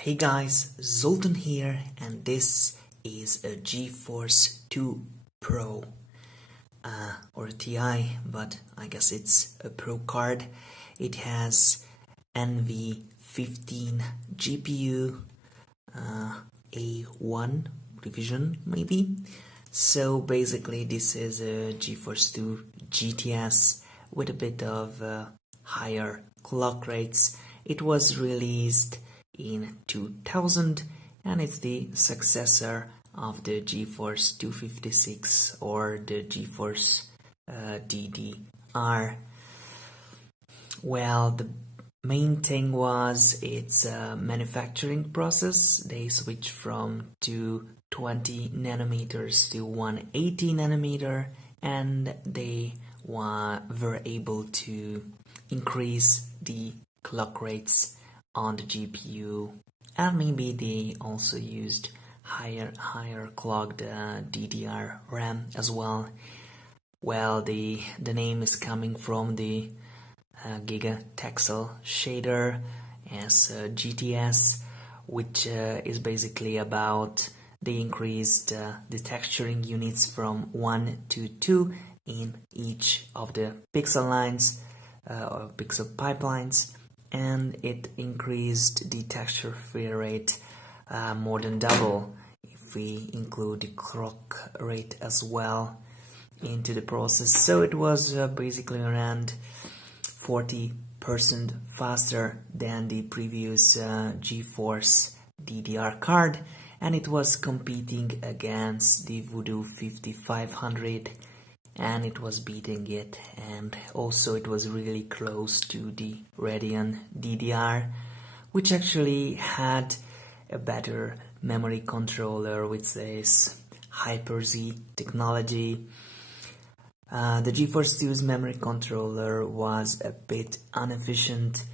Hey guys, Zoltan here, and this is a GeForce 2 Pro or a TI, but I guess it's a Pro card. It has NV15 GPU, A1 revision maybe. So basically this is a GeForce 2 GTS with a bit of higher clock rates. It was released in 2000 and it's the successor of the GeForce 256 or the GeForce DDR. Well, the main thing was its manufacturing process. They switched from 220 nanometers to 180 nanometer, and they were able to increase the clock rates on the GPU, and maybe they also used higher clocked DDR RAM as well. Well, the name is coming from the Gigatexel shader as GTS, which is basically about they increased the texturing units from 1 to 2 in each of the pixel lines or pixel pipelines, and it increased the texture frame rate more than double if we include the clock rate as well into the process. So it was basically around 40% faster than the previous GeForce DDR card, and it was competing against the Voodoo 5500, and it was beating it, and also it was really close to the Radeon DDR, which actually had a better memory controller with this Hyper-Z technology. The GeForce 2's memory controller was a bit inefficient,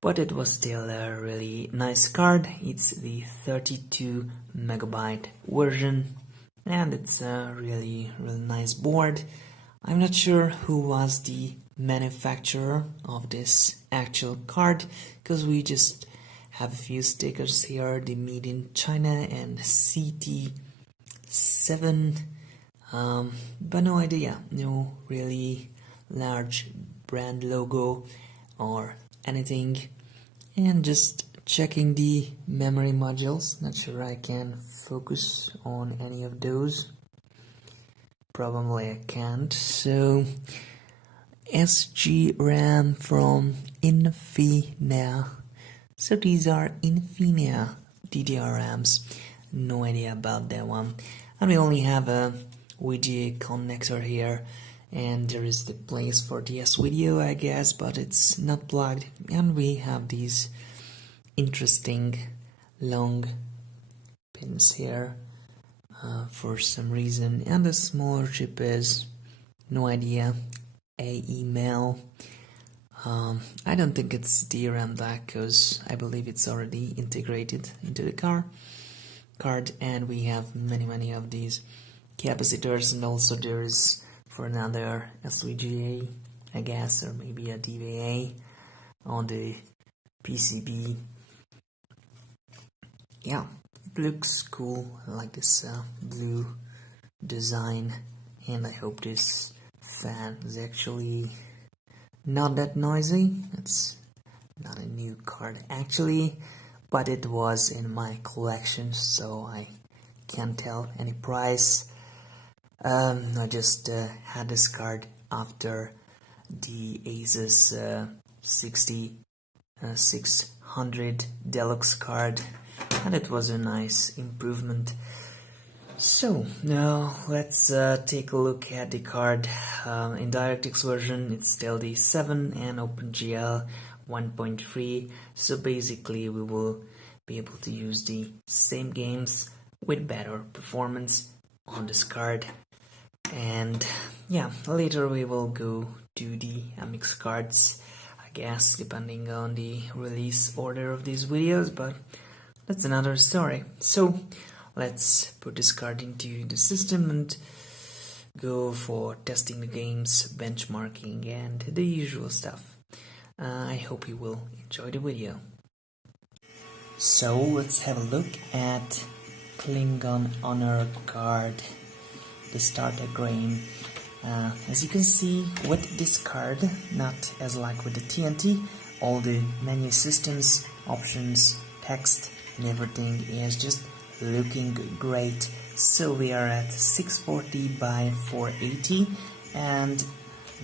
but it was still a really nice card. It's the 32 megabyte version, and it's a really nice board. I'm not sure who was the manufacturer of this actual card, because we just have a few stickers here, the made in China and CT7, but no idea, no really large brand logo or anything. And just checking the memory modules, not sure I can focus on any of those. Probably I can't. So SDRAM from nVIDIA. So these are nVIDIA DDRMs. No idea about that one. And we only have a VGA connector here, and there is the place for the S-Video, I guess, but it's not plugged. And we have these interesting long pins here for some reason, and the smaller chip is no idea, a email. I don't think it's DRAM black, because I believe it's already integrated into the card, and we have many of these capacitors, and also there is for another SVGA, I guess, or maybe a DVA on the PCB. Yeah, it looks cool. I like this blue design, and I hope this fan is actually not that noisy. It's not a new card actually, but it was in my collection, so I can't tell any price. I just had this card after the Asus 600 Deluxe card, and it was a nice improvement. So now let's take a look at the card. In DirectX version it's still the 7 and OpenGL 1.3, so basically we will be able to use the same games with better performance on this card. And yeah, later we will go to the MX cards, I guess, depending on the release order of these videos, but that's another story. So let's put this card into the system and go for testing the games, benchmarking, and the usual stuff. I hope you will enjoy the video. So let's have a look at Klingon Honor Guard, the starter grain. As you can see with this card, not as like with the TNT, all the menu systems, options, text and everything is just looking great. So we are at 640 by 480 and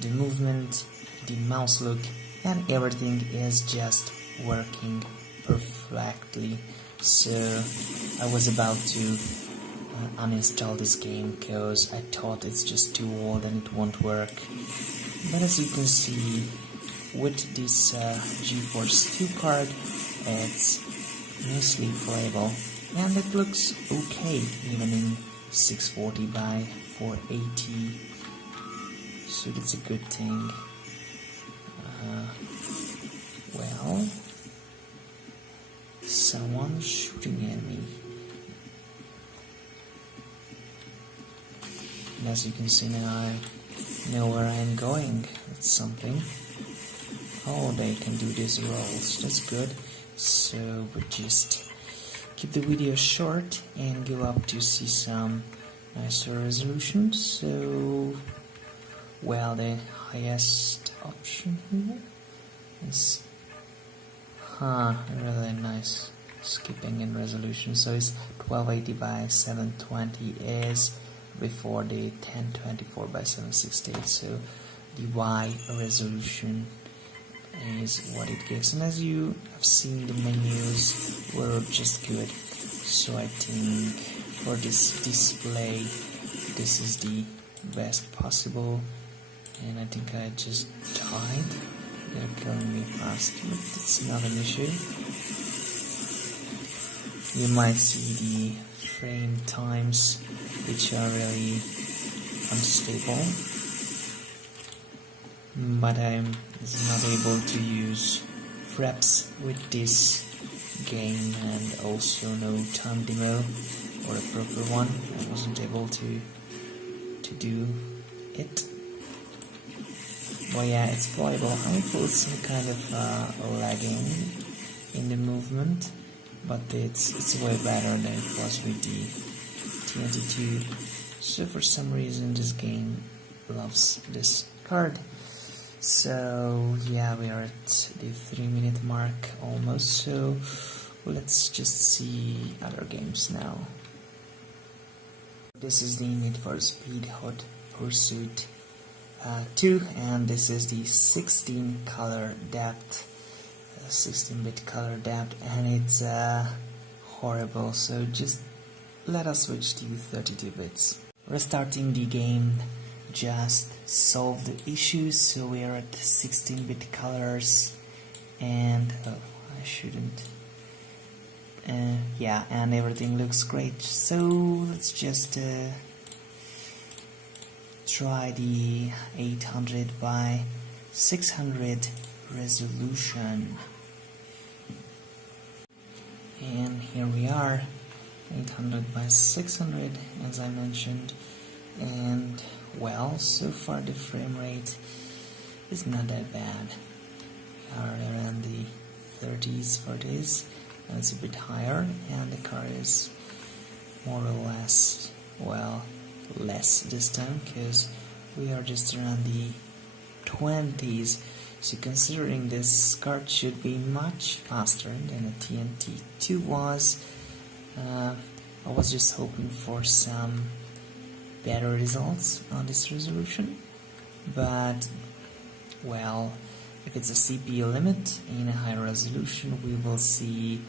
the movement, the mouse look and everything is just working perfectly. So I was about to uninstall this game because I thought it's just too old and it won't work. But as you can see with this GeForce 2 card, it's nicely playable and it looks okay even in 640 by 480, so that's a good thing. Well, someone's shooting at me. And as you can see now, I know where I'm going. It's something. Oh, they can do these rolls. That's good. So we just keep the video short and go up to see some nicer resolution. So, well, the highest option here is really nice skipping in resolution. So it's 1280 by 720 is before the 1024 by 768. So the Y resolution is what it gives, and as you have seen, the menus were just good. So I think for this display this is the best possible, and I think I just died. They're killing me fast, but it's not an issue. You might see the frame times which are really unstable, but I'm not able to use fraps with this game, and also no time demo or a proper one. I wasn't able to do it. Well, yeah, it's playable. I feel some kind of lagging in the movement, but it's way better than it was with the TNT2. So for some reason this game loves this card. So yeah, we are at the 3-minute mark almost, so let's just see other games now. This is the Need for Speed Hot Pursuit 2, and this is the 16 color depth, 16-bit color depth, and it's horrible, so just let us switch to 32 bits. Restarting the game just solved the issues, so we are at 16-bit colors, and I shouldn't. Yeah, and everything looks great. So let's just try the 800 by 600 resolution, and here we are, 800 by 600 as I mentioned, and well, so far the frame rate is not that bad. We are around the 30s for this, and it's a bit higher, and the car is more or less, well, less this time, because we are just around the 20s. So considering this card should be much faster than a TNT2 was, I was just hoping for some better results on this resolution, but well, if it's a CPU limit in a high resolution, we will see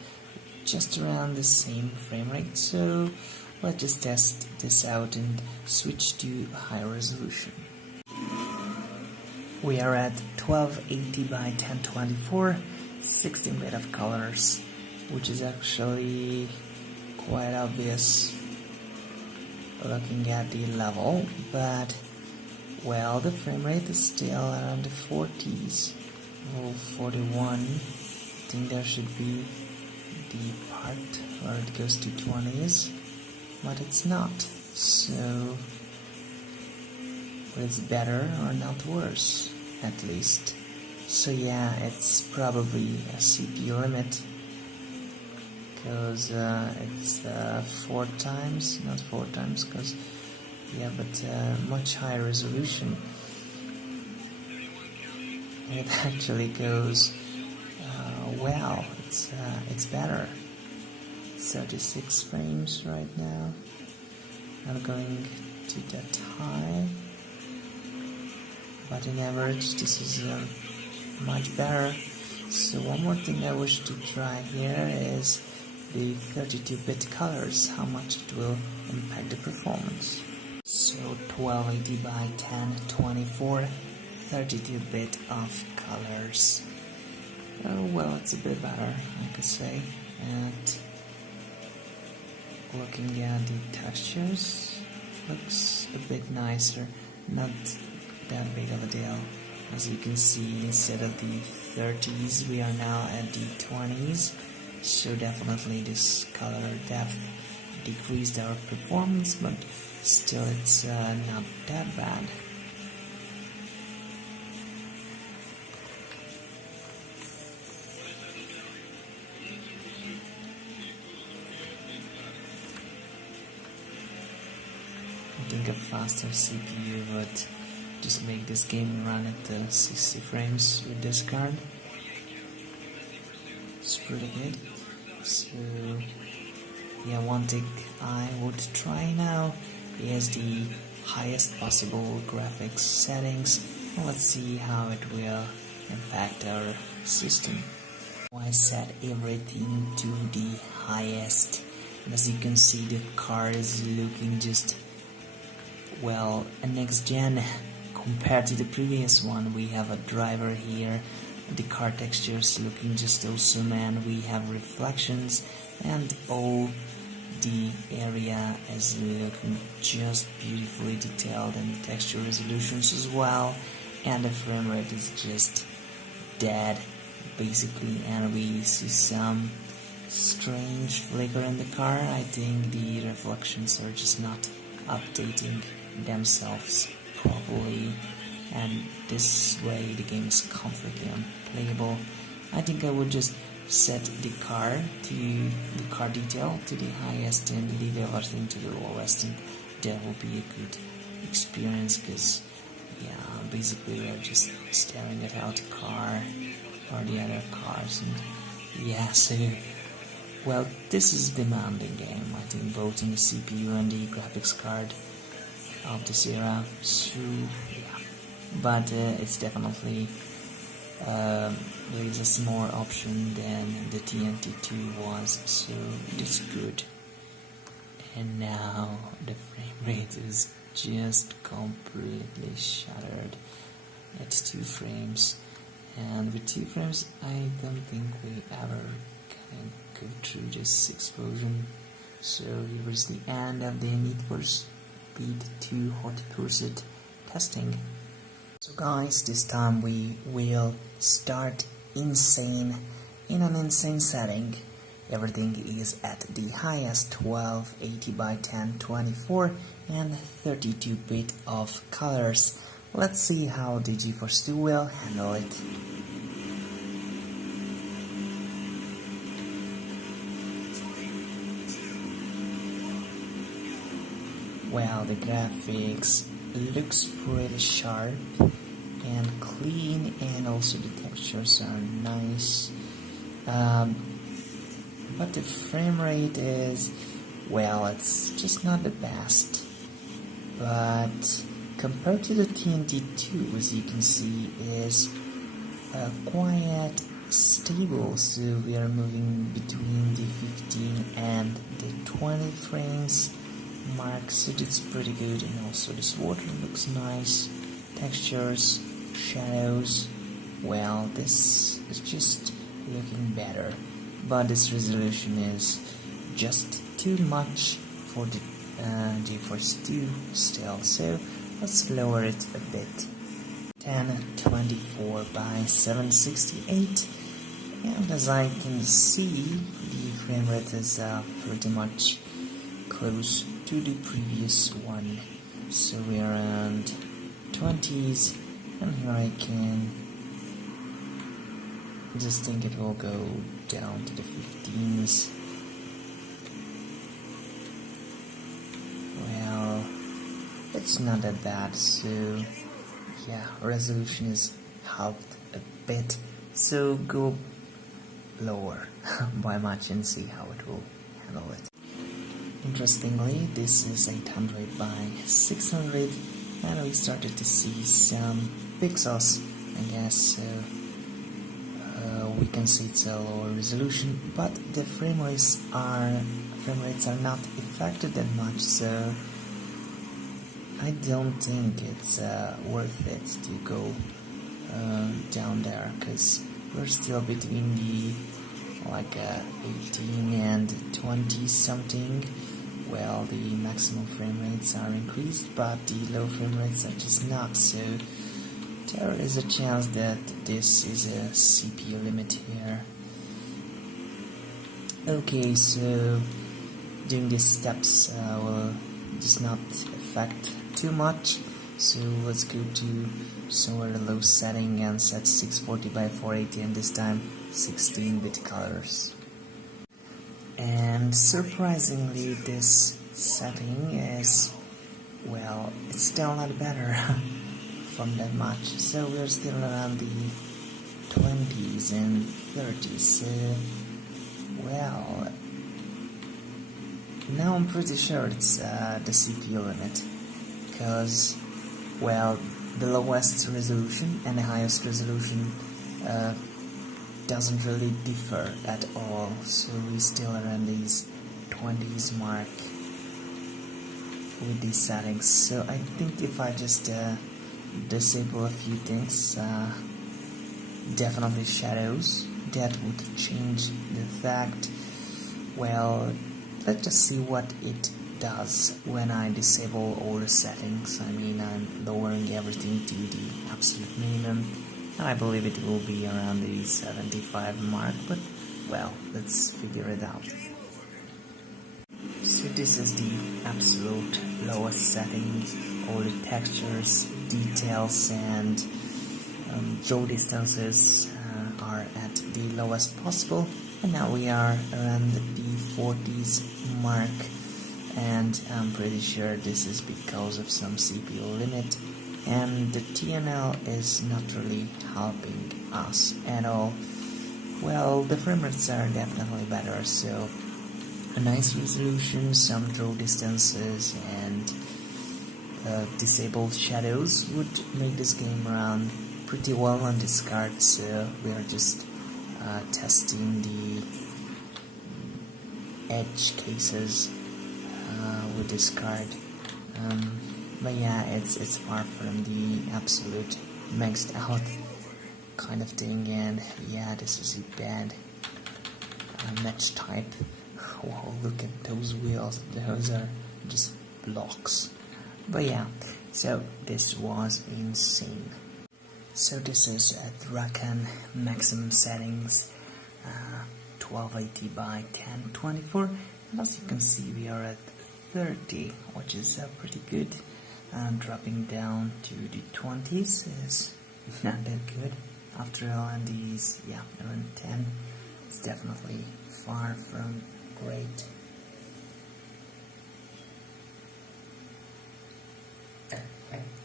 just around the same frame rate. So let's just test this out and switch to high resolution. We are at 1280 by 1024, 16-bit of colors, which is actually quite obvious looking at the level, but well, the frame rate is still around the 40s, 41. I think there should be the part where it goes to 20s, but it's not. So it's better or not worse, at least. So yeah, it's probably a CPU limit. because it's 4 times, not 4 times, because yeah, but much higher resolution. It actually goes well. It's better. 36 frames right now. I'm going to that high, but in average this is much better. So one more thing I wish to try here is the 32-bit colors, how much it will impact the performance. So 1280 by 1024, 32-bit of colors. Oh well, it's a bit better, I could say. And looking at the textures, looks a bit nicer, not that big of a deal. As you can see, instead of the 30s, we are now at the 20s, so definitely this color depth decreased our performance, but still it's not that bad. I think a faster CPU would just make this game run at 60 frames with this card. It's pretty good. So yeah, one thing I would try now is the highest possible graphics settings, and let's see how it will impact our system. I set everything to the highest, and as you can see, the car is looking just, well, a next gen compared to the previous one. We have a driver here, the car textures looking just awesome, and we have reflections, and all the area is looking just beautifully detailed, and the texture resolutions as well, and the frame rate is just dead basically, and we see some strange flicker in the car. I think the reflections are just not updating themselves properly, and this way the game is completely unplayable. I think I would just set the car detail to the highest and leave everything to the lowest, and that will be a good experience, because yeah, basically we are just staring at our car or the other cars, and yeah, so well, this is a demanding game, I think, both in the CPU and the graphics card of this era. So yeah, but it's definitely leaves us more option than the TNT2 was, so it's good. And now the frame rate is just completely shattered at 2 frames, and with 2 frames I don't think we ever can go through this explosion. So here is the end of the Need for Speed 2 Hot Pursuit testing. So guys, this time we will start insane in an insane setting. Everything is at the highest, 1280 by 1024 and 32-bit of colors. Let's see how the GeForce 2 will handle it. Well, the graphics looks pretty sharp and clean, and also the textures are nice, but the frame rate is, well, it's just not the best, but compared to the TNT2, as you can see, is quite stable, so we are moving between the 15 and the 20 frames mark, so that's pretty good. And also this water looks nice, textures, shadows, well, this is just looking better, but this resolution is just too much for the GeForce 2 still, so let's lower it a bit. 1024 by 768, and as I can see, the frame rate is pretty much close to the previous one, so we're around 20s, and here I can just think it will go down to the 15s, it's not that bad. So yeah, resolution is helped a bit, so go lower by much and see how it will handle it. Interestingly, this is 800 by 600 and we started to see some pixels, I guess. We can see it's a lower resolution, but the frame rates are not affected that much, so I don't think it's worth it to go down there, because we're still between the 18 and 20 something. Well, the maximum frame rates are increased, but the low frame rates are just not, so there is a chance that this is a CPU limit here. Okay, so doing these steps will just not affect too much, so let's go to somewhere low setting and set 640 by 480 and this time 16-bit colors. And surprisingly, this setting is, well, it's still not better from that much, so we're still around the 20s and 30s, so, well, now I'm pretty sure it's the CPU limit, because, well, the lowest resolution and the highest resolution doesn't really differ at all, so we still around these 20s mark with these settings. So I think if I just disable a few things, definitely shadows, that would change the fact. Well, let's just see what it does when I disable all the settings. I mean, I'm lowering everything to the absolute minimum, and I believe it will be around the 75 mark, but well, let's figure it out. So this is the absolute lowest setting. All the textures, details and draw distances are at the lowest possible, and now we are around the 40s mark, and I'm pretty sure this is because of some CPU limit, and the TNL is not really helping us at all. Well, the frame rates are definitely better, so a nice resolution, some draw distances and disabled shadows would make this game run pretty well on this card, so we are just testing the edge cases with this card. But yeah, it's far from the absolute maxed out kind of thing, and yeah, this is a bad match type. Wow, look at those wheels, those are just blocks. But yeah, so this was insane. So this is at Drakan maximum settings, 1280 by 1024, and as you can see we are at 30, which is pretty good. Dropping down to the 20s is not that good. After all, and these, yeah, around 10, it's definitely far from great.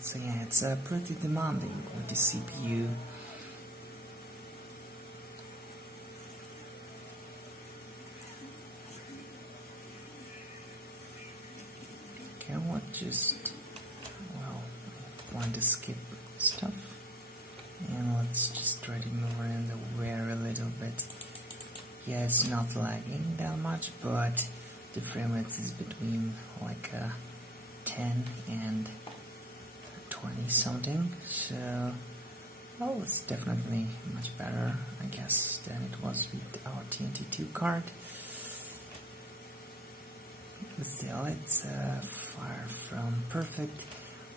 So yeah, it's pretty demanding with the CPU. Okay, what just, well, I want to skip stuff, and let's just try to move around the wear a little bit. Yeah, it's not lagging that much, but the frame rate is between 10 and 20 something, so well, it's definitely much better, I guess, than it was with our TNT2 card. But still, it's far from perfect.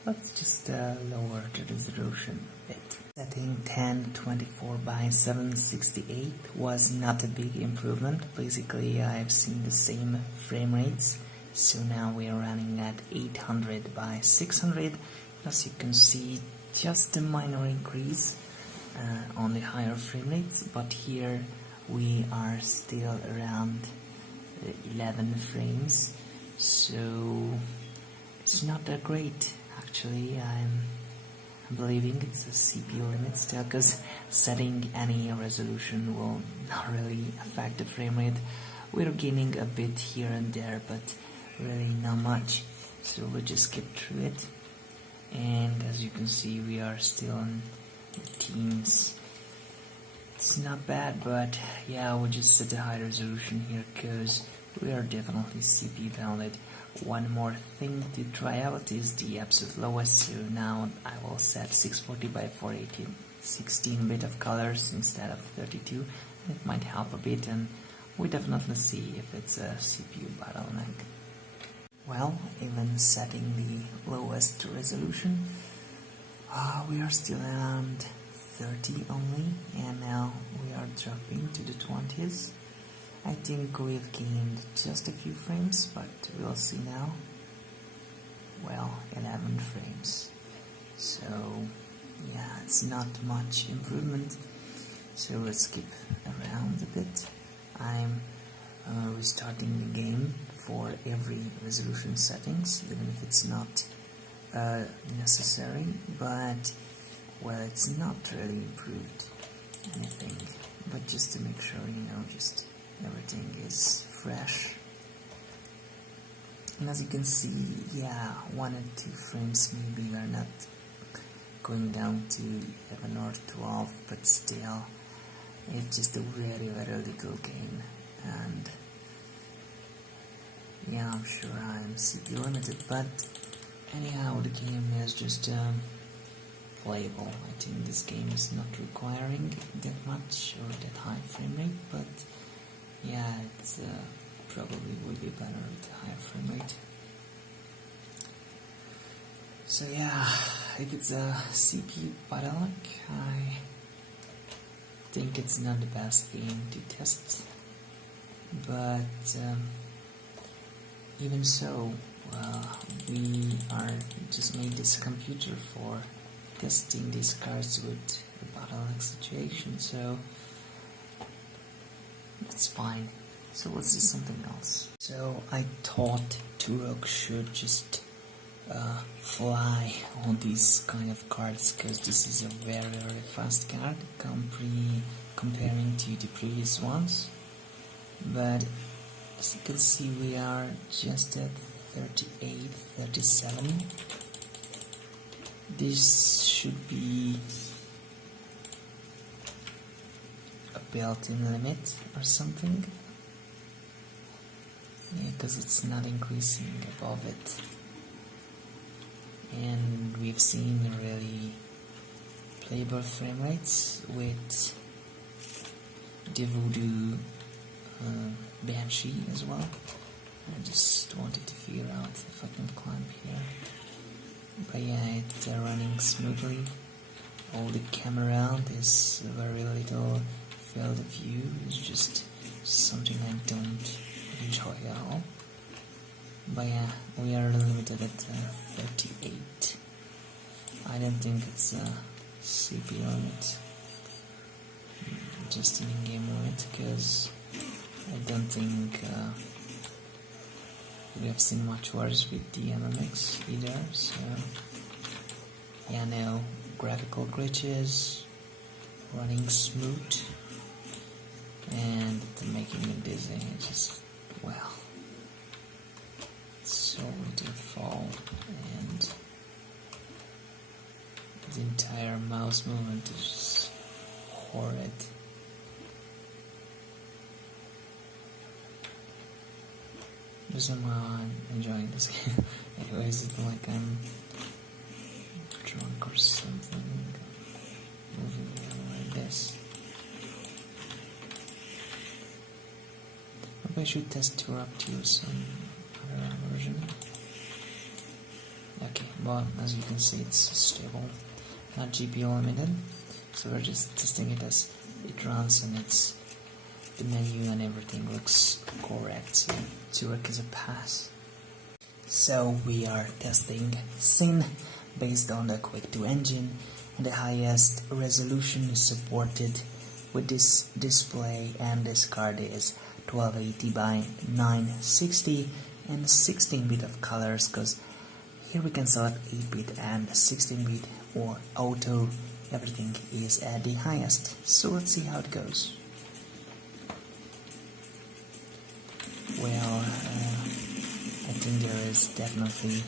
Let's just lower the resolution a bit. Setting 1024 by 768 was not a big improvement. Basically, I've seen the same frame rates, so now we are running at 800 by 600. As you can see, just a minor increase on the higher frame rates, but here we are still around 11 frames, so it's not that great Actually, I'm believing it's a CPU limit still, because setting any resolution will not really affect the frame rate. We're gaining a bit here and there, but really not much, so we'll just skip through it. And as you can see, we are still in the teens. It's not bad, but yeah, we'll just set a high resolution here because we are definitely CPU bounded. One more thing to try out is the absolute lowest, so now I will set 640 by 480, 16 bit of colors instead of 32. It might help a bit, and we definitely see if it's a CPU bottleneck. Well, even setting the lowest resolution, we are still around 30 only, and now we are dropping to the 20s. I think we've gained just a few frames, but we'll see now. Well, 11 frames. So, yeah, it's not much improvement. So let's skip around a bit. I'm restarting the game for every resolution settings, even if it's not necessary, but well, it's not really improved anything, but just to make sure, just everything is fresh. And as you can see, yeah, 1 and 2 frames maybe are not going down to 11 or 12, but still it's just a very little gain. And yeah, I'm sure I'm CPU limited, but anyhow, the game is just playable. I think this game is not requiring that much or that high frame rate, but yeah, it's probably would be better with a higher frame rate. So yeah, if it's a CPU bottleneck, I think it's not the best game to test, but even so, we are just made this computer for testing these cards with the bottleneck situation, so that's fine. So let's do something else. So I thought Turok should just fly on these kind of cards, because this is a very fast card comparing to the previous ones. But as you can see, we are just at 38, 37. This should be a built-in limit or something. Yeah, because it's not increasing above it. And we've seen really playable frame rates with the Voodoo Banshee as well. I just wanted to figure out if I can climb here. But yeah, it's running smoothly. All the camera around is very little field of view. It's just something I don't enjoy at all. But yeah, we are limited at 38. I don't think it's a CPU limit, just an in-game limit, because I don't think we have seen much worse with the MMX either. So yeah, no graphical glitches, running smooth, and making me dizzy. It's just, well, so little fall, and the entire mouse movement is just horrid. But somehow I'm enjoying this game. Anyways, it's like I'm drunk or something, moving around like this. Maybe I should test Turok to some other version. Okay, well, as you can see, it's stable, not GPU limited, so we're just testing it as it runs, and it's the menu and everything looks correct, so Turok is a pass. So we are testing Sin based on the Quake II engine, and the highest resolution is supported with this display, and this card is 1280 by 960 and 16 bit of colors, because Here we can select 8-bit and 16-bit or auto. Everything is at the highest. So let's see how it goes. Well, I think there is definitely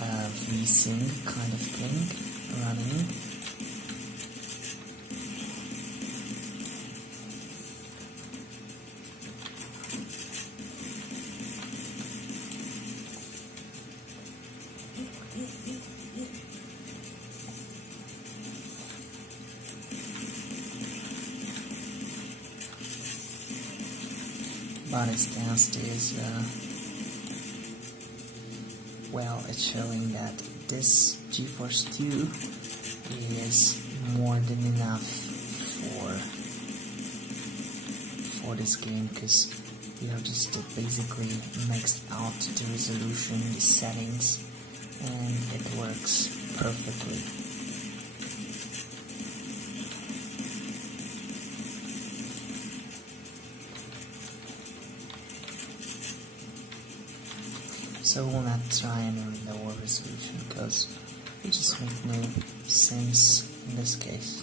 a VSync kind of thing running. But its test is, well, it's showing that this GeForce 2 is more than enough for this game, because we have just basically maxed out the resolution, the settings, and it works perfectly. So we'll not try any lower resolution because it just makes no sense in this case.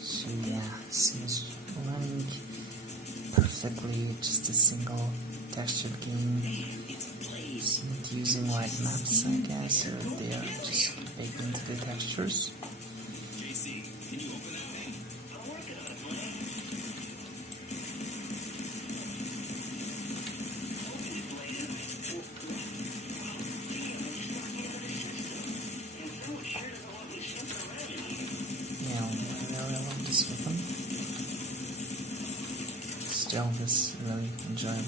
So yeah, seems running perfectly, just a single textured game. It's not using white maps, I guess, so they are just baked into the textures. Still, this really enjoyable,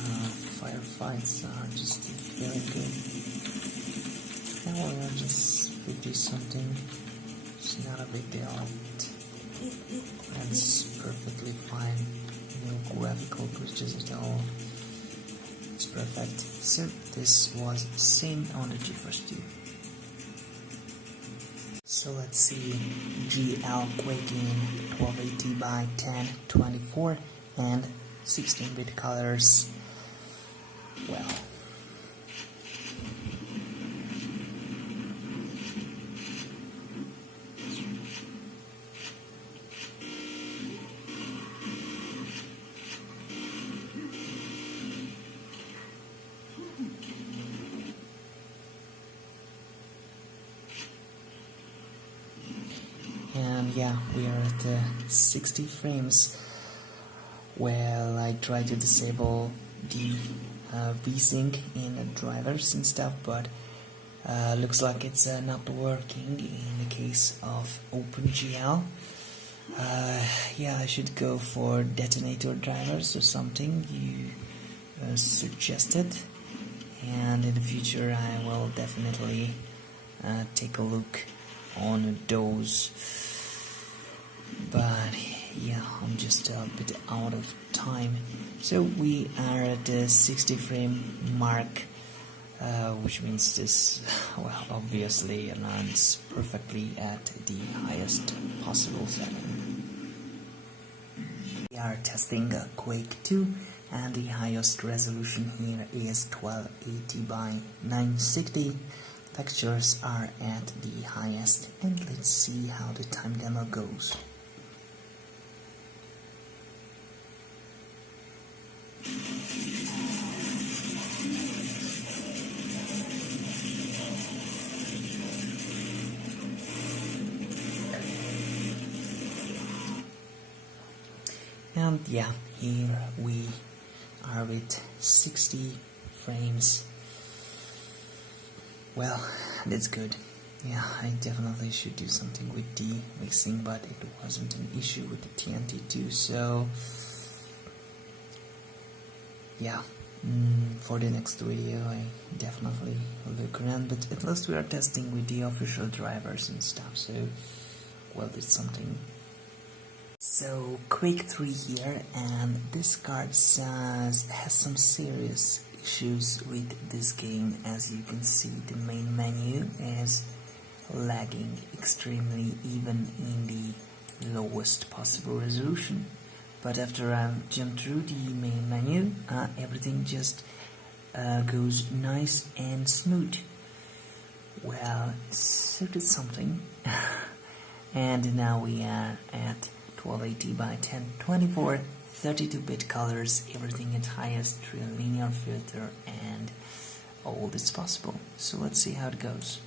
and firefights are just very good. Now we are just 50 something. It's not a big deal. That's perfectly fine. No graphical glitches at all. It's perfect. So this was same on the GeForce 2. So let's see, GLQuake in 1280 by 1024 and 16-bit colors. Well, and yeah, we are at 60 frames. Well, I tried to disable the VSync in the drivers and stuff, but looks like it's not working in the case of OpenGL. Yeah, I should go for detonator drivers or something you suggested, and in the future I will definitely take a look on those. But yeah, I'm just a bit out of time. So we are at the 60 frame mark, which means this, well, obviously runs perfectly at the highest possible setting. We are testing a Quake II, and the highest resolution here is 1280 by 960. Textures are at the highest, and let's see how the time demo goes. And yeah, here we are with 60 frames. Well, that's good. Yeah, I definitely should do something with the mixing, but it wasn't an issue with the TNT2, so yeah, for the next video I definitely look around, but at least we are testing with the official drivers and stuff, so well, it's something. So Quake 3 here, and this card has some serious issues with this game. As you can see, the main menu is lagging extremely, even in the lowest possible resolution. But after I jump through the main menu, everything just goes nice and smooth. Well, so did something. And now we are at 1280 by 1024, 32-bit colors, everything at highest, linear filter, and all that's possible. So let's see how it goes.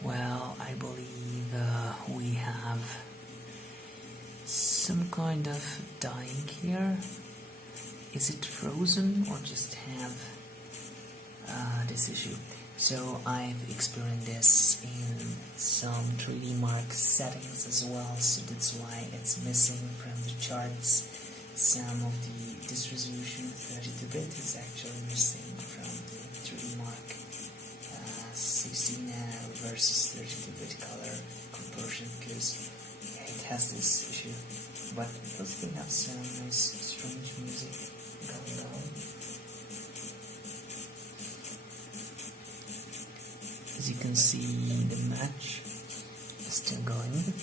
Well, I believe we have some kind of dying here. Is it frozen or just have this issue? So I've experienced this in some 3D Mark settings as well, so that's why it's missing from the charts. Some of this resolution 32-bit is actually missing from the 3D Mark 16 versus 32-bit color conversion, because it has this issue. But because we have some nice strange music going on. As you can see, the match is still going,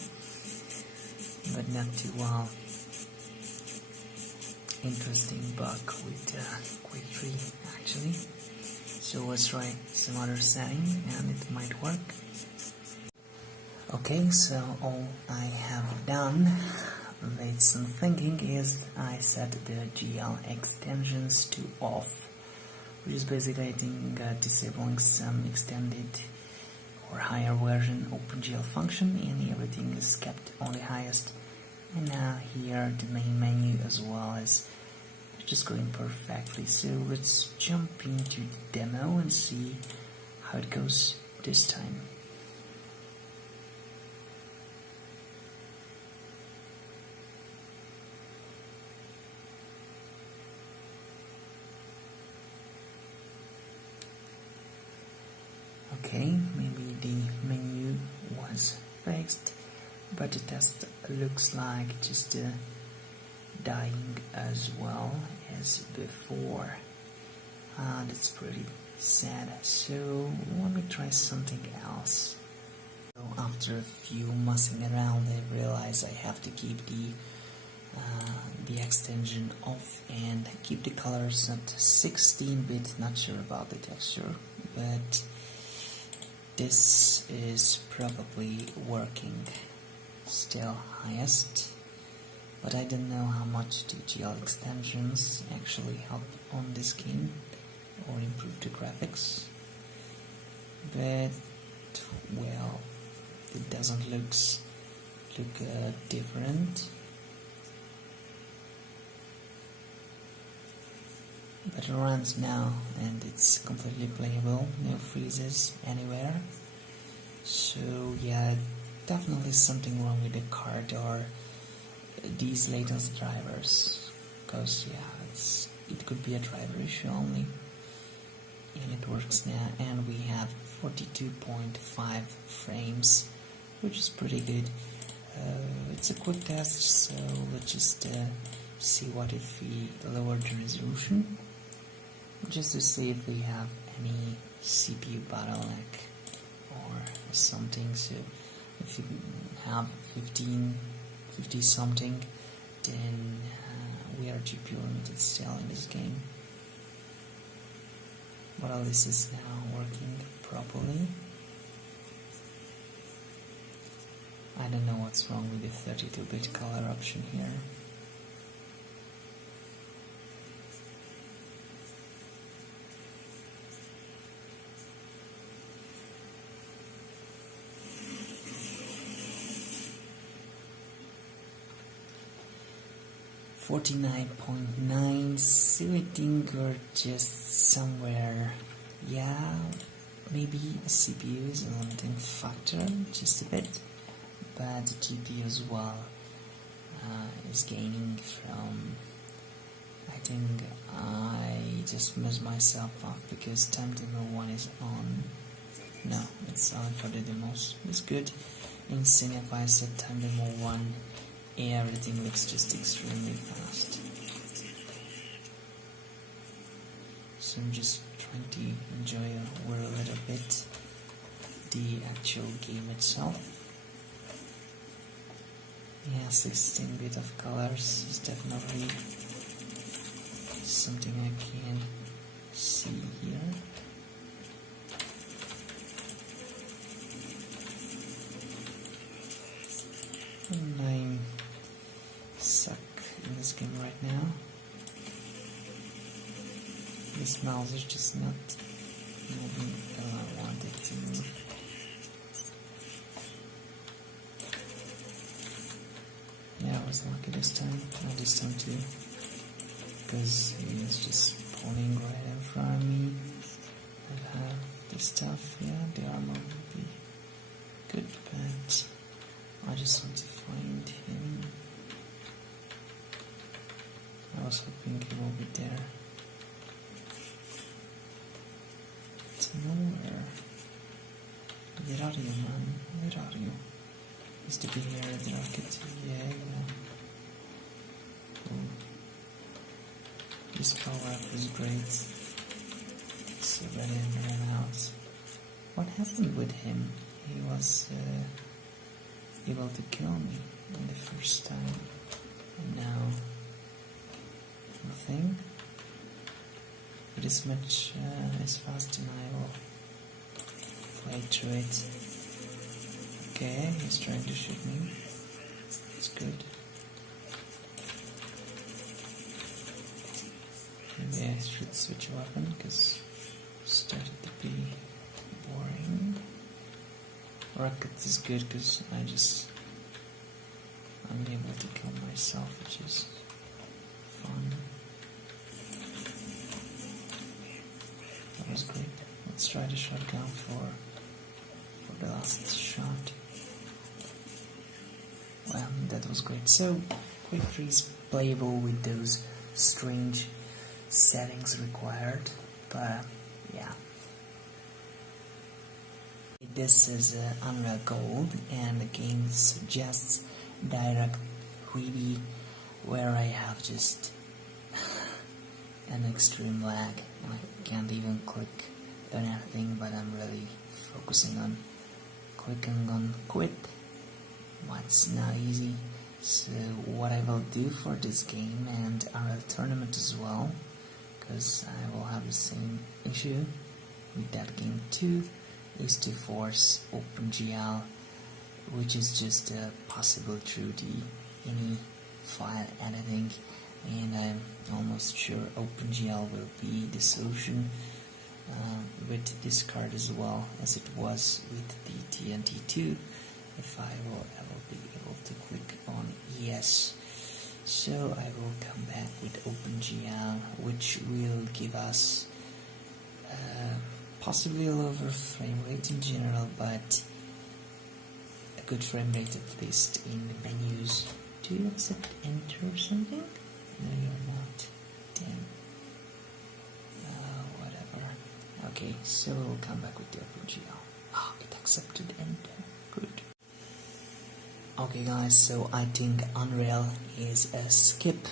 but not too well. Interesting bug with Quake 3 actually. So let's try some other setting and it might work. Okay, so all I have done with some thinking is I set the GL extensions to off, which is basically disabling some extended or higher version OpenGL function, and everything is kept on the highest. And now here the main menu as well is just going perfectly. So let's jump into the demo and see how it goes this time. Okay, maybe the menu was fixed, but the test looks like just dying as well as before. That's pretty sad. So let me try something else. So after a few messing around, I realized I have to keep the extension off and keep the colors at 16-bit. Not sure about the texture, but this is probably working. Still highest, but I don't know how much the GL extensions actually help on this game or improve the graphics. But well, it doesn't look different. But it runs now and it's completely playable, no freezes anywhere. So yeah, definitely something wrong with the card or these latest drivers, because yeah, it could be a driver issue only. And it works now, and we have 42.5 frames, which is pretty good. It's a quick test, so let's just see what if we lower the resolution, just to see if we have any CPU bottleneck or something. So if you have 50 something, then we are GPU limited still in this game. Well, this is now working properly. I don't know what's wrong with the 32-bit color option here. $49.9, so I think we're just somewhere, yeah, maybe a CPU is a limiting factor, just a bit, but the GPU as well is gaining from, I think I just messed myself off because time demo 1 is on, no, it's on for the demos, it's good. In sync if I set time demo 1, everything looks just extremely fast. so I'm just trying to enjoy a little bit the actual game itself. Yeah, 16-bit of colors is definitely something I can see here. And I suck in this game right now. This mouse is just not moving as I want it to move. Yeah, I was lucky this time, not this time too, because he was just pulling right in front of me. I have this stuff, yeah, the armor would be good, but I just want to find him. I was hoping he will be there. It's nowhere. Where are you, man? Where are you? Used to be here at the rocket. Yeah. Cool. This power up was great. So ready and ran out. What happened with him? He was able to kill me in the first time. And now nothing. But this match is fast and I will play through it. Okay, he's trying to shoot me. It's good. Maybe I should switch a weapon because it started to be boring. Rocket is good because I'm able to kill myself, which is fun. That was great. Let's try the shotgun for the last shot. Well, that was great. So, Quake III is playable with those strange settings required, but yeah. This is Unreal Gold, and the game suggests direct 3D, where I have just an extreme lag. I can't even click on anything, but I'm really focusing on clicking on quit. It's not easy. So what I will do for this game and Unreal Tournament as well, because I will have the same issue with that game too, is to force OpenGL, which is just possible through the any file editing, and I'm almost sure OpenGL will be the solution with this card as well as it was with the TNT2, if I will ever be able to click on yes. So I will come back with OpenGL, which will give us possibly a lower frame rate in general, but a good frame rate at least in the menus. Do you accept enter or something? No, you're not. Damn. Whatever. Okay, so we'll come back with the OpenGL. Ah, it accepted enter. Good. Okay guys, so I think Unreal is a skip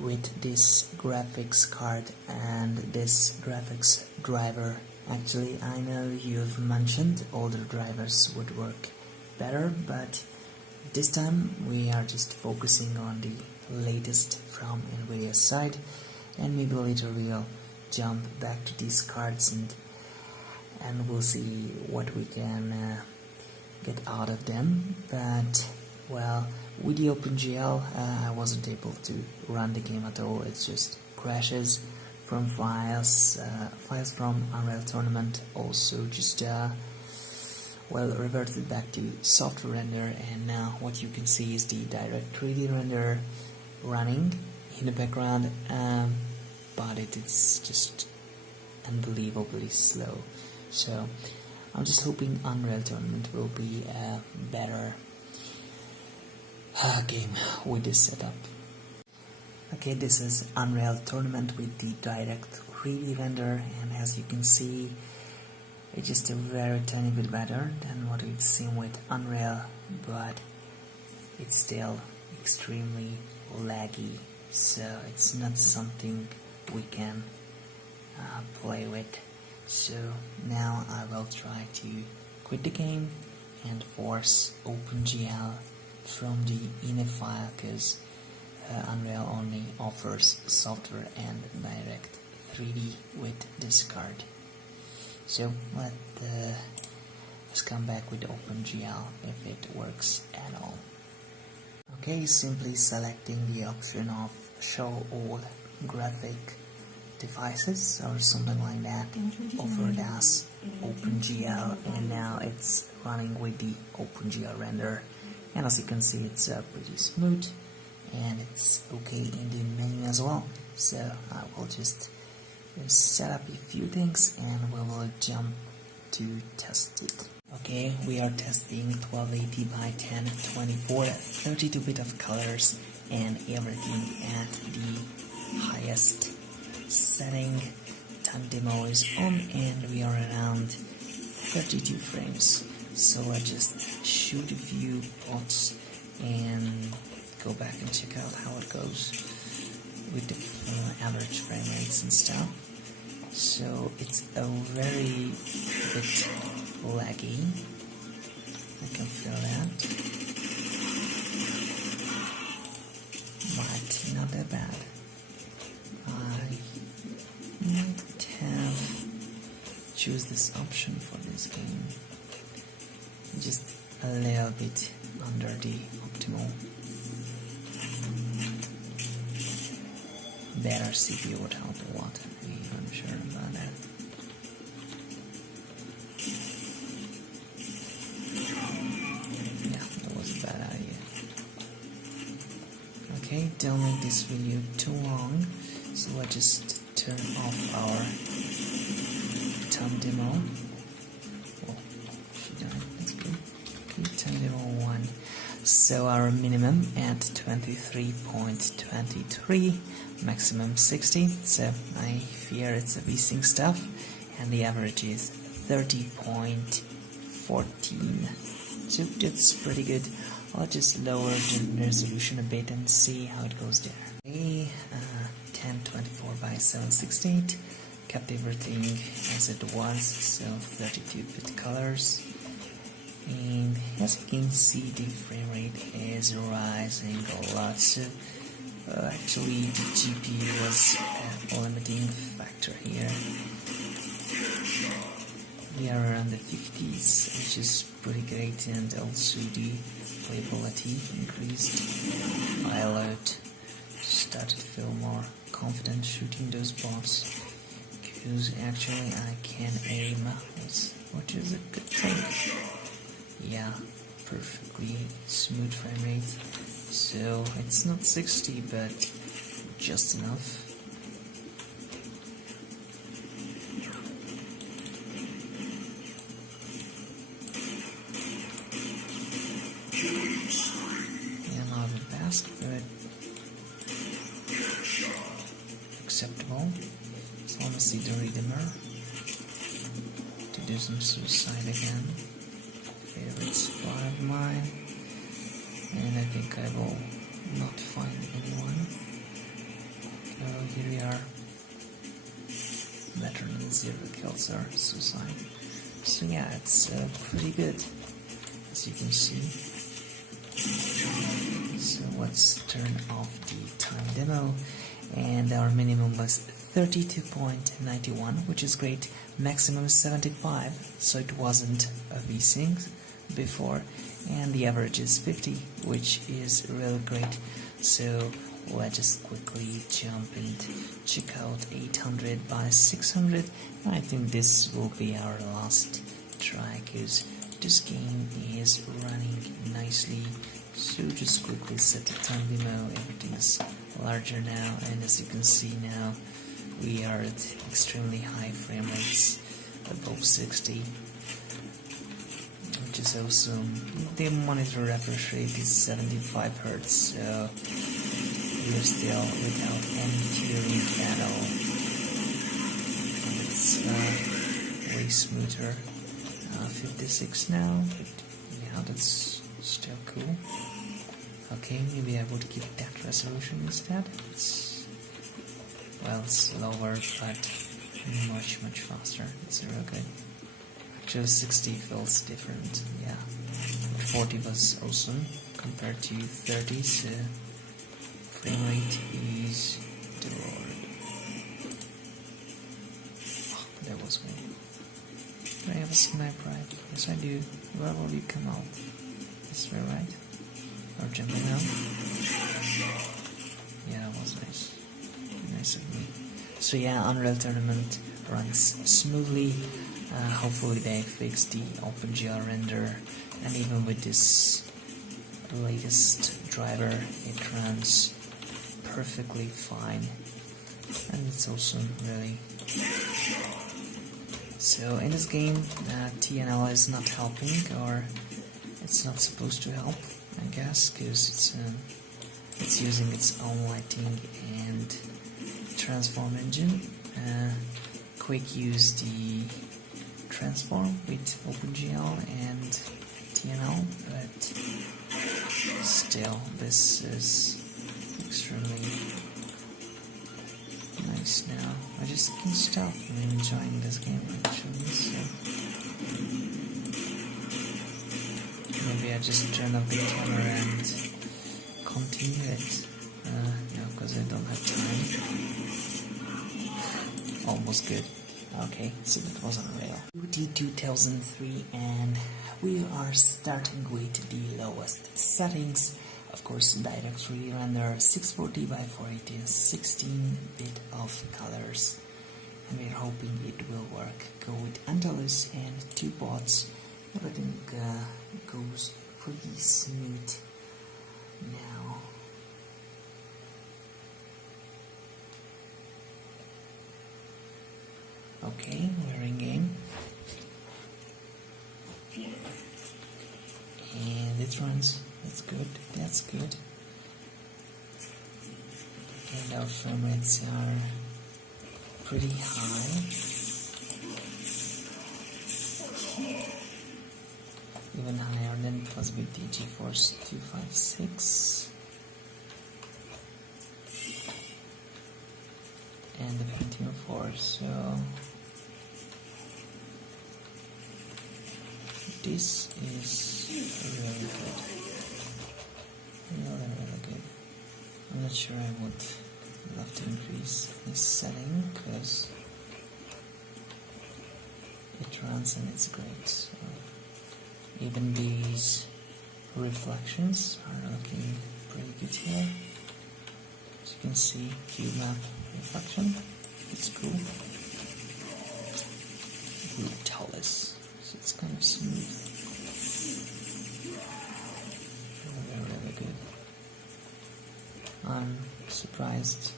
with this graphics card and this graphics driver. Actually, I know you've mentioned older drivers would work better, but this time we are just focusing on the latest from nVIDIA's side, and maybe later we'll jump back to these cards and we'll see what we can get out of them. But well, with the OpenGL I wasn't able to run the game at all. It just crashes from files from Unreal Tournament also just well, reverted back to software render, and now what you can see is the direct 3D render running in the background, but it's just unbelievably slow. So I'm just hoping Unreal Tournament will be a better game with this setup. Okay, this is Unreal Tournament with the direct 3D render, and as you can see, it's just a very tiny bit better than what we've seen with Unreal, but it's still extremely laggy, so it's not something we can play with. So now I will try to quit the game and force OpenGL from the INI file, because Unreal only offers software and direct 3D with this card. So let's come back with OpenGL if it works at all. Okay, simply selecting the option of show all graphic devices or something like that offered as OpenGL, and now it's running with the OpenGL render, and as you can see it's pretty smooth and it's okay in the menu as well. So I will just set up a few things and we will jump to test it. Okay, we are testing 1280 by 1024, 32-bit of colors and everything at the highest setting. Time demo is on and we are around 32 frames. So I just shoot a few pots and go back and check out how it goes with the average frame rates and stuff. So it's a very bit laggy, I can feel that, but not that bad. I might have choose this option for this game, just a little bit under the optimal. Better CPU would help a lot, I'm sure about that. Yeah, that was a bad idea. Okay, don't make this video too long, so I just turn off our time demo. Oh, she died, that's good. Okay, time demo 1. So our minimum at 23.23, maximum 60, so I fear it's a VSync stuff, and the average is 30.14, so that's pretty good. I'll just lower the resolution a bit and see how it goes there. Okay, 1024 by 768, kept everything as it was, so 32-bit colors. And as you can see, the frame rate is rising a lot. So actually the GPU was a limiting factor here. We are around the 50s, which is pretty great, and also the playability increased. Pilot started to feel more confident shooting those bots, because actually I can aim, which is a good thing. Yeah, perfectly smooth frame rate, so it's not 60 but just enough. Yeah, not the best, but acceptable. So I want to see the redeemer to do some suicide again. Favorite spot of mine, and I think I will not find anyone. Oh, here we are. Better than 0 kills or suicide. So yeah, it's pretty good, as you can see. So let's turn off the time demo, and our minimum was 32.91, which is great. Maximum is 75, so it wasn't a VSync before, and the average is 50, which is really great. So let's just quickly jump and check out 800 by 600. I think this will be our last try, because this game is running nicely. So just quickly set the time demo. Everything is larger now, and as you can see now, we are at extremely high frame rates, above 60, which is awesome. The monitor refresh rate is 75 Hz, so we're still without any tearing at all. And it's way smoother. 56 now, but yeah, that's still cool. Okay, maybe I would keep that resolution instead. It's, well, it's lower, but much faster. It's real good. Actually 60 feels different, yeah. 40 was awesome compared to 30, so frame rate is oh, that was me. Do I have a sniper rifle? Yes I do. Where will you come out? This way, right? Or jumping out? Yeah, that was nice. Nice of me. So yeah, Unreal Tournament runs smoothly. Hopefully they fix the OpenGL render, and even with this latest driver it runs perfectly fine, and it's awesome, really. So in this game TNL is not helping, or it's not supposed to help, I guess, because it's using its own lighting and transform engine. Quake used the transform with OpenGL and TNL, but still this is extremely nice now. I just can't stop enjoying this game actually, so maybe I just turn up the camera and continue it, because I don't have time. Almost good. Okay, so that was Unreal. UT 2003, and we are starting with the lowest settings. Of course, direct 3D render, 640 by 480, 16-bit of colors, and we're hoping it will work. Go with Angelus and 2 bots. Everything goes pretty smooth now. Okay, we're in game, and it runs. That's good. That's good. And our frame rates are pretty high, even higher than it was with the GeForce 256 and the Pentium 4. So this is really good. Really good. I'm not sure I would love to increase this setting because it runs and it's great. So even these reflections are looking pretty good here. As you can see, cube map reflection. It's cool. Brutalis. So it's kind of smooth. Really good. I'm surprised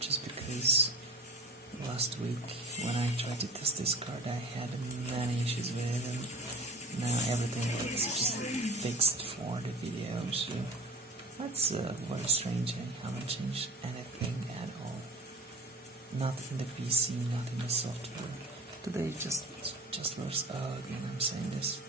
just because last week when I tried to test this card I had many issues with it, and now everything is just fixed for the video, so that's very strange. I haven't changed anything at all. Not in the PC, not in the software. Today just was again I'm saying this.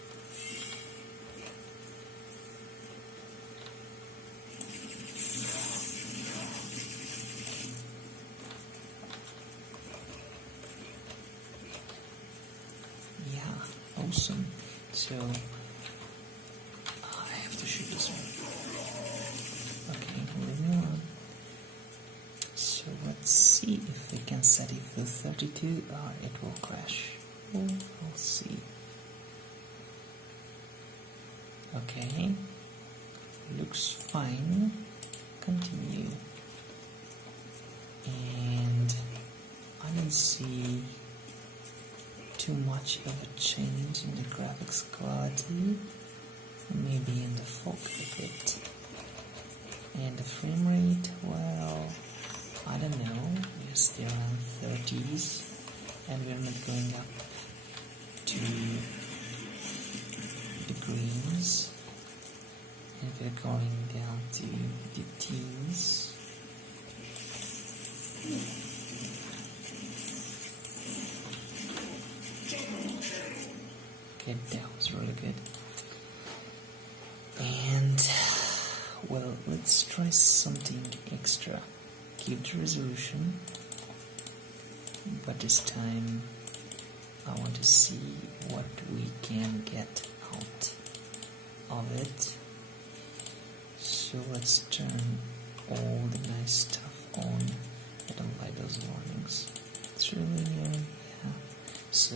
Yeah, awesome. So I have to shoot this one. Okay, leave me alone. So let's see if we can set it for 32 or it will crash. We'll see. Okay, looks fine. Continue. And I don't see too much of a change in the graphics quality, maybe in the fog a bit. And the frame rate, well, I don't know, we're still around 30s, and we're not going up to the greens, and we're going down to the teens. Okay, that was really good. And well, let's try something extra. Keep the resolution but this time I want to see what we can get out of it. So let's turn all the nice stuff on. I don't like those warnings. It's really yeah. So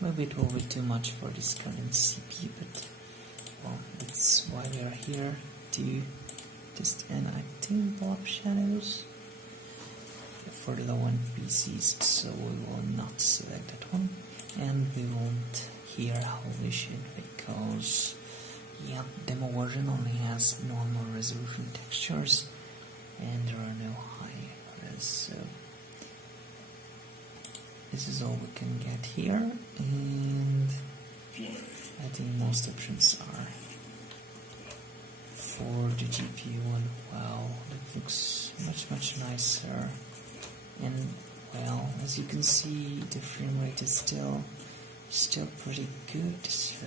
maybe it will be too much for this current CPU, but well, that's why we are here, to just enacting blob shadows for the low-end PCs. So we will not select that one, and we won't hear holy shit because yeah, demo version only has normal resolution textures and there are no high res. So this is all we can get here, and I think most options are for the GPU one. Wow, it looks much nicer, and well, as you can see, the frame rate is still pretty good. So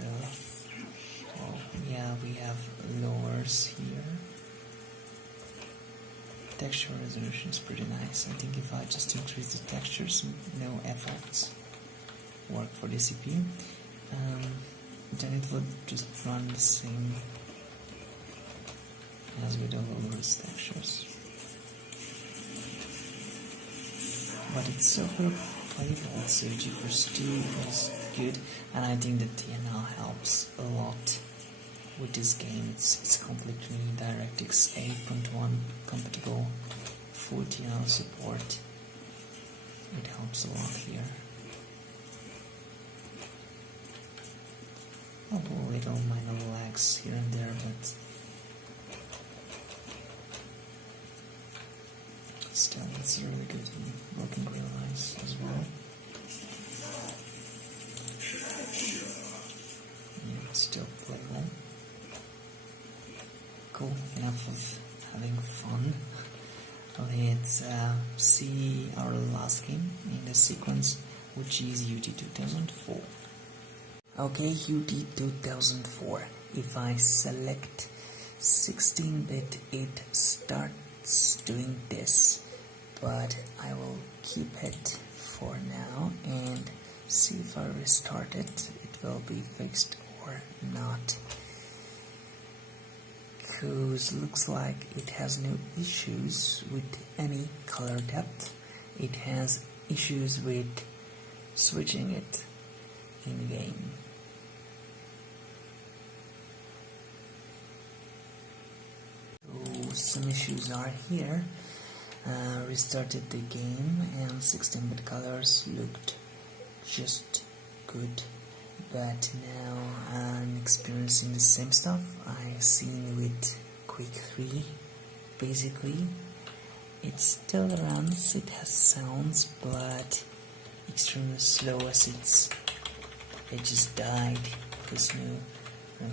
well, yeah, we have lowers here. Texture resolution is pretty nice. I think if I just increase the textures, no effects work for the CPU, then it would just run the same as with the lowest textures. But it's super playable, so GeForce 2 is good, and I think that TNL helps a lot with this game. It's completely DirectX 8.1 compatible, full TNL support. It helps a lot here. A little minor lags here and there, but still it's really good and working real nice as well. Yeah, still playable. Cool, enough of having fun. Let's see our last game in the sequence, which is UT 2004. Okay, UT 2004. If I select 16-bit, it starts doing this, but I will keep it for now and see if I restart it, it will be fixed or not. Because looks like it has no issues with any color depth. It has issues with switching it in game. So some issues are here. Restarted the game and 16-bit colors looked just good, but now I'm experiencing the same stuff I've seen with Quake 3. Basically, it still runs, it has sounds, but extremely slow as it just died because no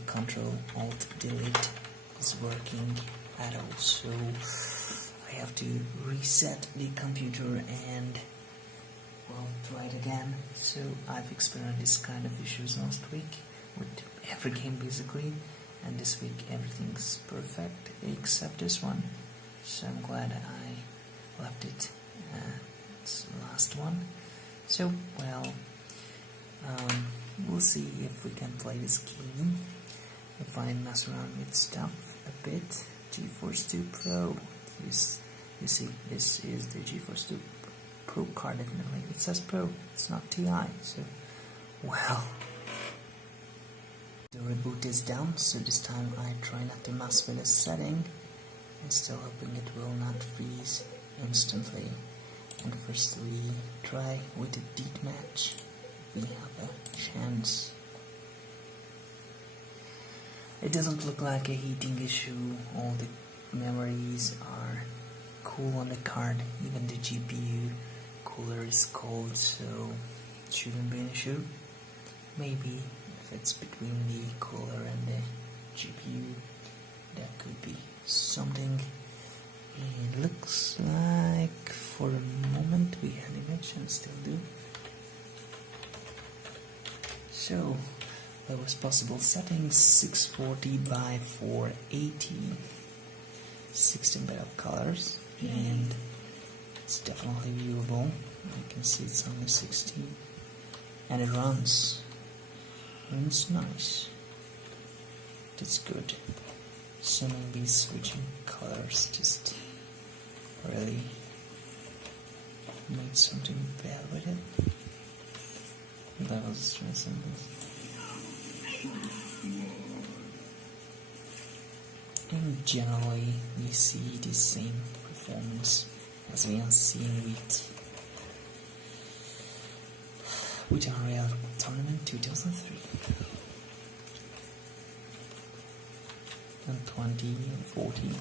Control Alt Delete is working at all. So I have to reset the computer and well, try it again. So I've experienced this kind of issues last week with every game basically, and this week everything's perfect except this one. So I'm glad I left it. It's the last one. So well, we'll see if we can play this game. If I mess around with stuff a bit. GeForce 2 Pro. You see, this is the GeForce 2 Pro card, definitely. It says Pro, it's not TI, so well. The reboot is down, so this time I try not to mess with a setting. I'm still hoping it will not freeze instantly. And first we try with a deathmatch. We have a chance. It doesn't look like a heating issue. All the memories are cool on the card. Even the GPU cooler is cold, so it shouldn't be an issue. Maybe if it's between the cooler and the GPU, that could be something. It looks like for a moment we had image and still do. So lowest possible settings, 640 by 480, 16-bit of colors, and it's definitely viewable. I can see it's only 16, and it runs nice. That's good. So maybe switching colors just really made something bad with it. That was stressing this. And generally we see the same performance as we are seeing with Unreal Tournament 2003. And 20 and 40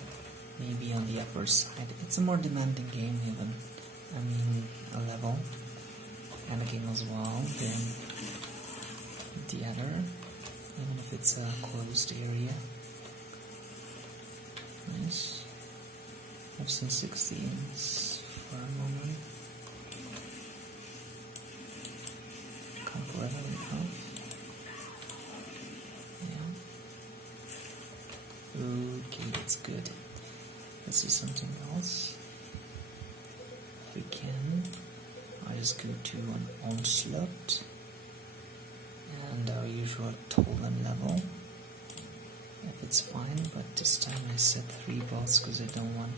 maybe on the upper side. It's a more demanding game even. I mean a level and a game as well than the other, even if it's a closed area. Nice. I've seen 16s for a moment. Can't let it enough. Yeah. Okay, that's good. Let's see something else. If we can, I just go to an onslaught and our usual Tolan level. If it's fine, but this time I set 3 balls because I don't want,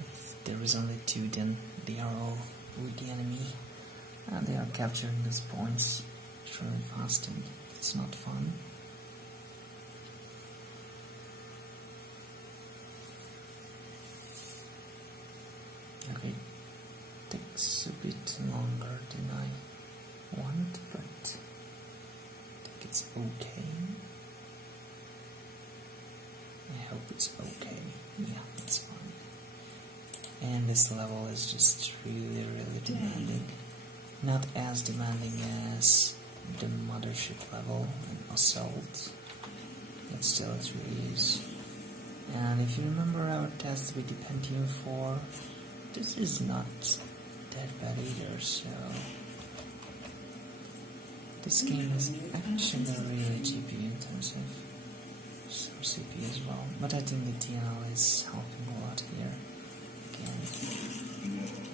if there is only 2 then they are all with the enemy and they are capturing those points really fast and it's not fun. Okay, takes a bit longer than I want, but I think it's okay. I hope it's okay. Yeah, it's fine. And this level is just really demanding. Not as demanding as the Mothership level in Assault, but still it really is. And if you remember our test with the Pentium 4, this is not that bad either, so this game is actually really GPU intensive. Some CPU as well, but I think the TNL is helping a lot here. Again,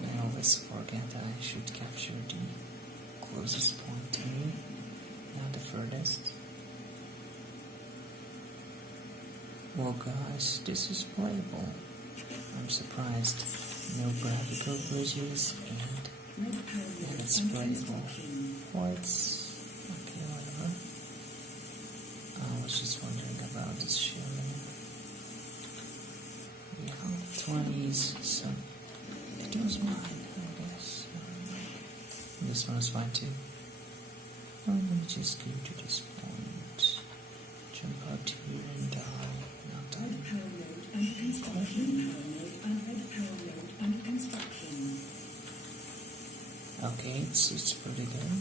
I always forget I should capture the closest point to me, not the furthest. Well guys, this is playable. I'm surprised. No graphical glitches and it's playable. Well, it's okay, whatever. I was just wondering about this sharing. Yeah, 20s, so it was mine, I guess. This one is fine too. Let me just go to this point. Jump out here and die. Not die. Okay, it's pretty good.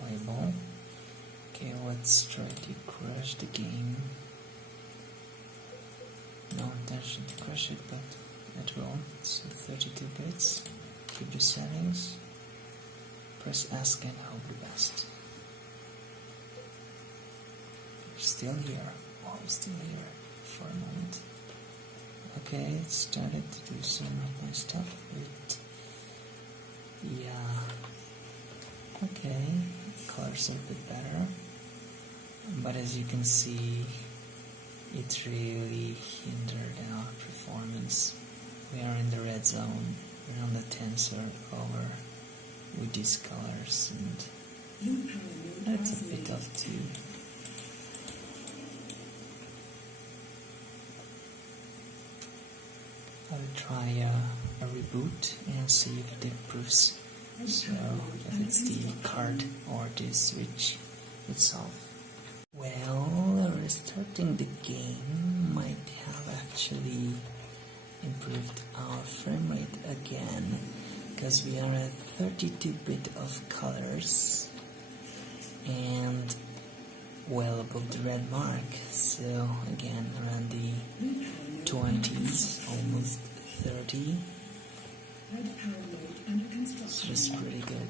Playable. Okay, let's try to crash the game. No intention to crash it, but it will. So 32 bits. Keep the settings. Press ask and hope the best. We're still here. Oh, we're still here for a moment. Okay, it started to do some of my stuff, but yeah. Okay, colors are a bit better, but as you can see, it really hindered our performance. We are in the red zone, we're on the tensor over with these colors, and that's a bit of two. I'll try a reboot and see if it improves. So if it's the card or the switch itself. Well, restarting the game might have actually improved our frame rate again, because we are at 32-bit of colors and well above the red mark. So again, around the 20s, almost 30. It's just pretty good.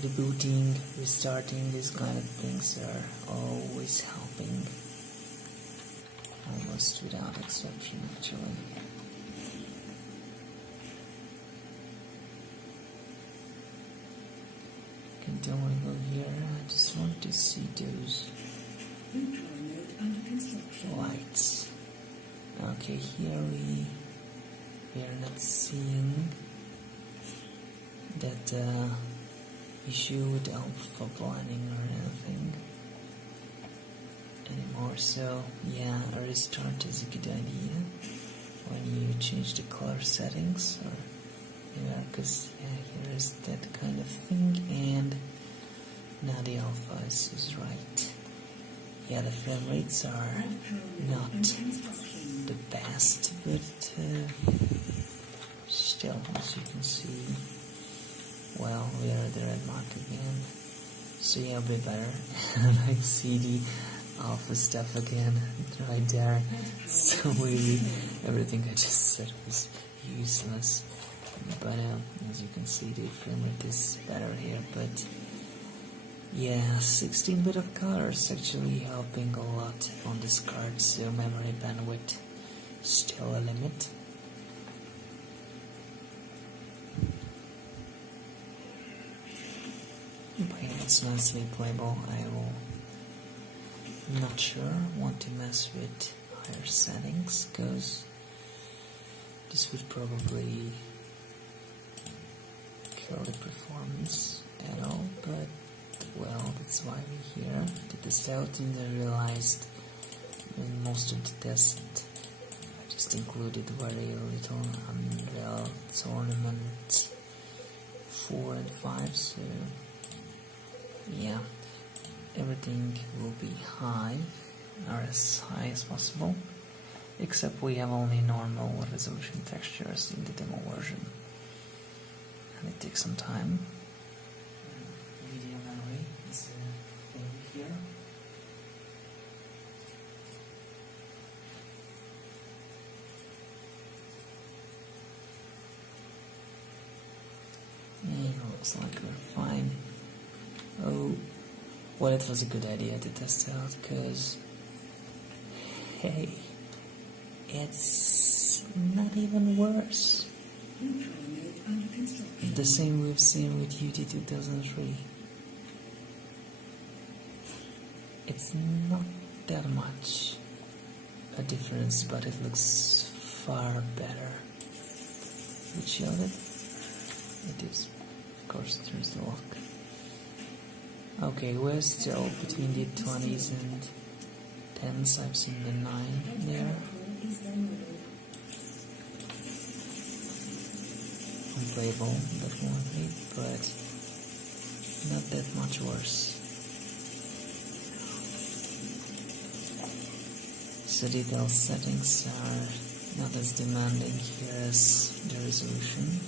Rebooting, restarting, these kind of things are always helping. almost without exception actually. Okay, don't want to go here, I just want to see those lights. Okay, here we are not seeing that issue with alpha blinding or anything anymore, so yeah, a restart is a good idea when you change the color settings, or yeah, because yeah, here is that kind of thing, and now the alpha is right. Yeah, the frame rates are not the best, but still, as you can see, well, we are at the red mark again, so yeah, a bit better. I see the alpha stuff again right there, so maybe everything I just said was useless, but as you can see, the frame rate is better here, but yeah, 16-bit of colors actually helping a lot on this card, so memory bandwidth still a limit. But yeah, it's nicely playable. I'm not sure, want to mess with higher settings, because this would probably kill the performance at all, but well, that's why we're here. Did this out, and I realized in most of the tests I just included very little Unreal Tournament 4 and 5, so yeah, everything will be high, or as high as possible, except we have only normal resolution textures in the demo version, and it takes some time. Video memory is a thing here. Yeah, looks like we're fine. Oh, well, it was a good idea to test out, because hey, it's not even worse. The same we've seen with UT 2003. It's not that much a difference, but it looks far better. Would you showed it? It is. Of course, there's the lock. Okay, we're still between the 20s and 10s. I've seen the 9 there. Unplayable, definitely, but not that much worse. So detail settings are not as demanding here as the resolution.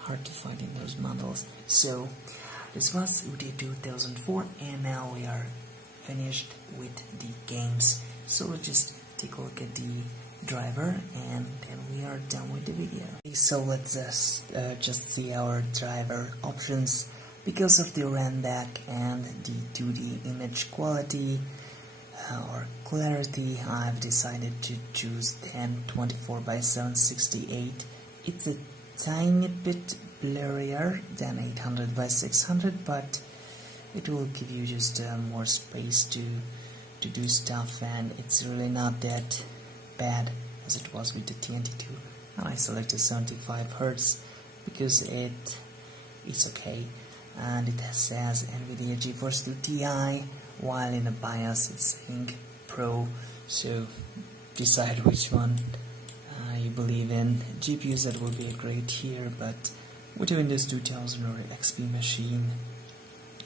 Hard to find in those models. So this was UT 2004, and now we are finished with the games. So let's just take a look at the driver, and then we are done with the video. So let's just see our driver options. Because of the RANDAC and the 2D image quality or clarity, I've decided to choose 1024 by 768. It's a tiny bit blurrier than 800 by 600, but it will give you just more space to do stuff, and it's really not that bad as it was with the TNT2. And I selected 75 Hz because it is okay, and it says nVIDIA GeForce 2 Ti, while in the BIOS it's saying Pro, so decide which one you believe in. GPUs, that will be great here, but with your Windows 2000 or XP machine,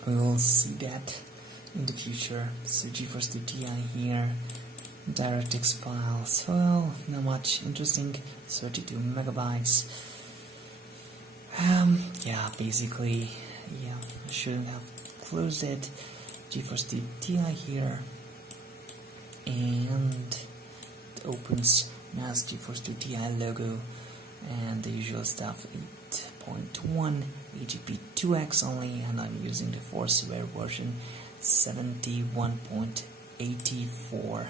we will see that in the future. So GeForce 2 Ti here, DirectX files, well, not much interesting, 32 megabytes. Yeah, basically, yeah, I shouldn't have closed it. GeForce 2 Ti here, and it opens. Now it's GeForce 2 Ti logo and the usual stuff, 8 5.1 AGP 2X only, and I'm using the Forceware version 71.84.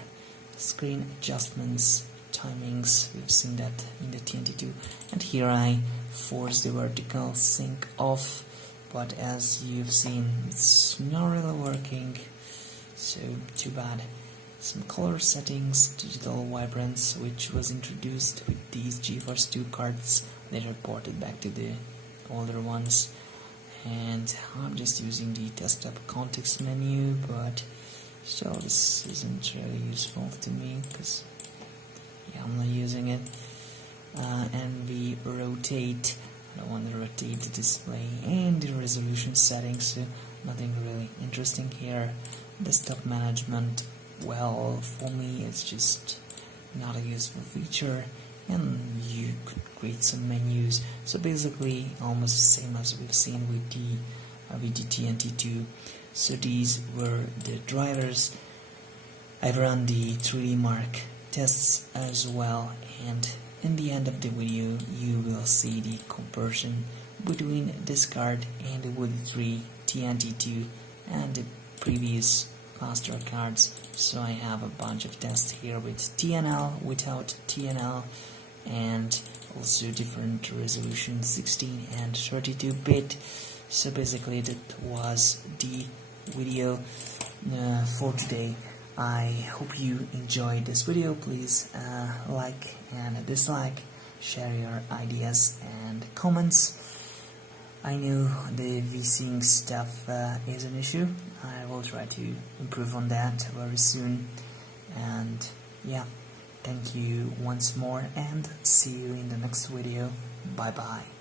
Screen adjustments, timings, we've seen that in the TNT2, and here I force the vertical sync off, but as you've seen it's not really working, so too bad. Some color settings, digital vibrance, which was introduced with these GeForce 2 cards, later ported back to the older ones. And I'm just using the desktop context menu, but still this isn't really useful to me because I'm not using it. And we rotate, I don't want to rotate the display, and the resolution settings, so nothing really interesting here. Desktop management, well, for me it's just not a useful feature, and you could create some menus. So basically almost the same as we've seen with the TNT2. So these were the drivers. I've run the 3D Mark tests as well, and in the end of the video you will see the comparison between this card and the Woody 3 TNT2 and the previous faster cards. So I have a bunch of tests here with TNL, without TNL, and also different resolution, 16 and 32-bit. So basically that was the video for today. I hope you enjoyed this video. Please like and dislike, share your ideas and comments. I know the VSync stuff is an issue. I will try to improve on that very soon. And yeah, thank you once more, and see you in the next video. Bye bye.